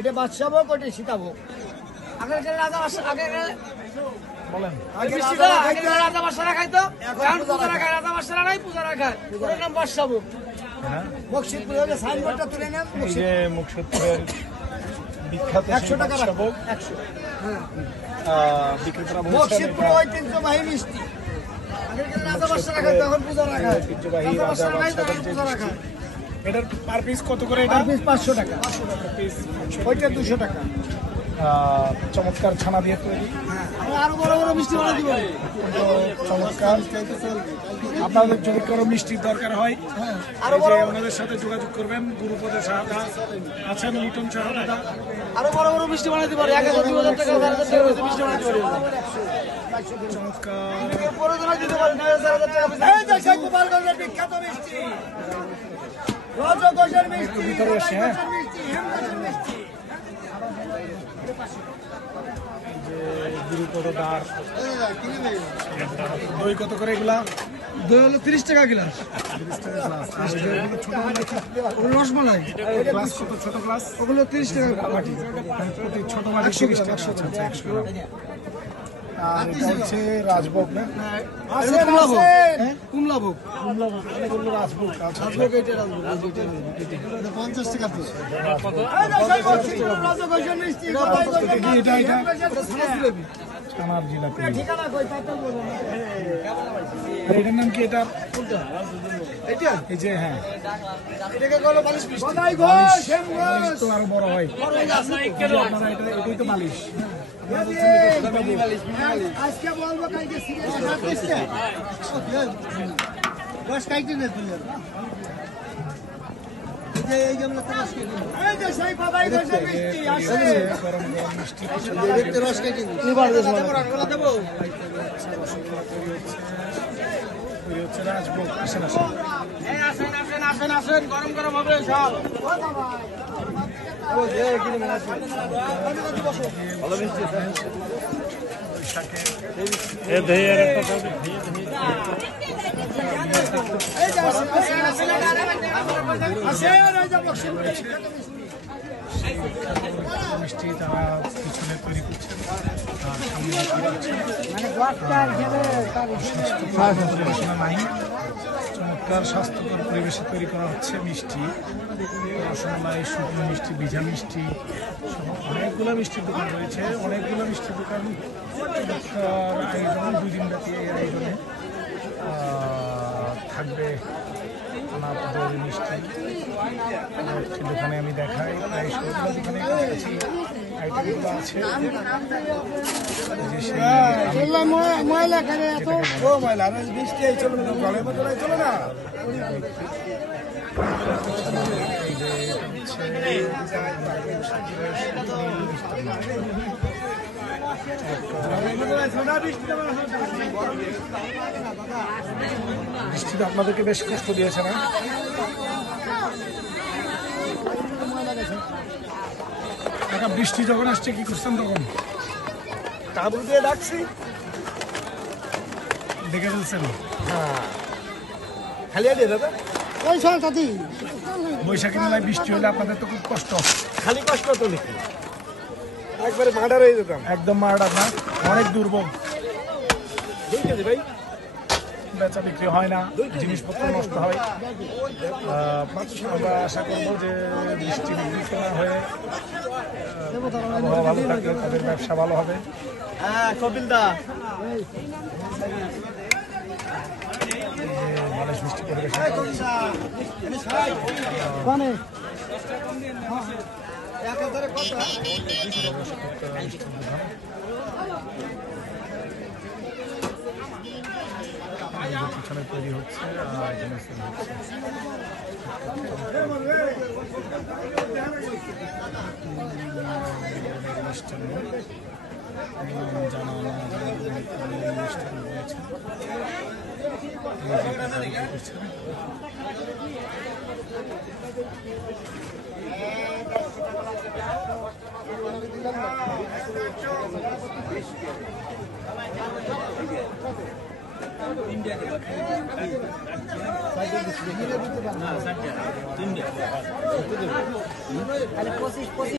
এটা বাদশাভোগ, ওটা সীতাভোগ। বলেন রাজা বাদশারা খাইতো, এখন পূজারা খায়। রাজা বাদশারা নাই, পূজারা খায়। ওটার নাম বাদশাভোগ। মুর্শিদপুরে হলে সাইনবোর্ডটা তুলে নেন। মুর্শিদপুরের বিখ্যাত 100 টাকা বাদশাভোগ। 100। বিক্রেতারা মুর্শিদপুর ঐতিহ্যবাহী মিষ্টি। রাজা বাদশারা খায়, তখন পূজারা খায়। ঐতিহ্যবাহী রাজা বাদশারা নাই, তখন রাজা পূজারা খায়। এটার পার পিস কত করে? এটা পার পিস 500 টাকা। পিস ওইটা 200 টাকা। চমৎকার ছানা দিয়ে তৈরি, আরো বড় বড় মিষ্টি বানাই দিব। চমৎকার। আপনাদের যদি কারো মিষ্টির দরকার হয়, আরো বড় ওনাদের সাথে যোগাযোগ করবেন। গুরুপদের সাহায্য আছেন, লিটন সহায়তা। আরো বড় বড় মিষ্টি বানাই দিব। 1000-2000 টাকা 1000 টাকা মিষ্টি বানাই দিব। চমৎকার পরে দিতে পারি 9000 টাকা। এই দেখেন গোপালগঞ্জের বিখ্যাত মিষ্টি, রজগোজের মিষ্টি, ভিতরে আসে। হ্যাঁ, মিষ্টি, হেমগোজের মিষ্টি। গুরুপদ দার দই কত করে? এগুলা দই হলো 30 টাকা গ্লাস। ওগুলো রসমালাই। গ্লাস কত? ছোট গ্লাস ওগুলো 30 টাকা বাটি। প্রতি ছোট বাটি 30 টাকা। আচ্ছা, 100 গ্রাম। আর এটা হচ্ছে রাজভোগ না? আছে কুমলাভোগ। কুমলাভোগ। অনেকগুলো রাজভোগ। আচ্ছা, রাজভোগ এটা রাজভোগ। 50 টাকা পিস। রজগোজের মিষ্টি, গোপালগঞ্জের মিষ্টি, হেমগোজের জিলাপি। ছানার জিলাপি। ঠিকানা কই তাতে বলুন। আর এটার নাম কি? এটা এটা এই যে, হ্যাঁ, এটাকে বলো বালিশ মিষ্টি। গোপালগঞ্জ, হেমগঞ্জ। তো আরো বড় হয়। বড় আছে। আপনারা এটাই তো বালিশ। আজকে বলবো কালকে সিরিয়াস রাখতেছে। দশ কাইতে নে তুই। এই যে আমরা রস কেটে নিই। এই যে সেই বাবাই গেছে মিষ্টি আসে। গরম গরম মিষ্টি দেখতে রস কেটে নিই। নিবার দেব রাখলা দেব। তৈরি হচ্ছে রাজভোগ। আসেন আসেন। এই আসেন আসেন আসেন আসেন, গরম গরম হবে সব। ও যে কি মনে আছে। ভালো মিষ্টি আছে। এ দেই আর একটা দাও। এই যে আসেন আসেন আসেন। আসেন এই যে বক্সিং মিষ্টি তারা পিছনে তৈরি করছেন আর সামনে মানে দশটার গেলে পরিবেশনা নাই। চমৎকার স্বাস্থ্যকর পরিবেশে তৈরি করা হচ্ছে মিষ্টি। রসমালাই, শুকনো মিষ্টি, ভিজা মিষ্টি, অনেকগুলো মিষ্টির দোকান রয়েছে। অনেকগুলো মিষ্টির দোকান চমৎকার আয়োজন। 2 দিন ব্যাপী এই আয়োজনে থাকবে নানা দই মিষ্টি। একটি দোকানে আমি দেখাই, প্রায় সবগুলো দোকানে কাছাকাছি আইটেমগুলো আছে। ময়লা করে এত ও ময়লা মিষ্টি চলো না, গলে বদলে চলো না। বৃষ্টিটা আপনাদেরকে বেশ কষ্ট দিয়েছে না? বৃষ্টি যখন আসছে কি করছেন তখন? তাবু দিয়ে ডাকছি, দেখে ফেলছেন। খালি দিয়ে দাদা ওই সাথী। বৈশাখী মেলায় বৃষ্টি হলে আপনাদের তো খুব কষ্ট। খালি কষ্ট তো লিখি একবারে মার্ডার হয়ে যেতাম। একদম মার্ডার না, অনেক দুর্ভোগ। 2 কেজি ভাই, বেচা বিক্রি হয় না, জিনিসপত্র নষ্ট হয়। আমরা আশা করবো যে বৃষ্টি বিঘ্নিত না হয়ে আবহাওয়া ভালো থাকলে তাদের ব্যবসা ভালো হবে। হ্যাঁ কপিল দা মানুষ মিষ্টি পরিবেশ পিছনে তৈরি হচ্ছে আর এখানে সেল হচ্ছে। মিষ্টান্ন জানা মিষ্টান্ন রয়েছে। ইন্ডিয়া তাহলে 25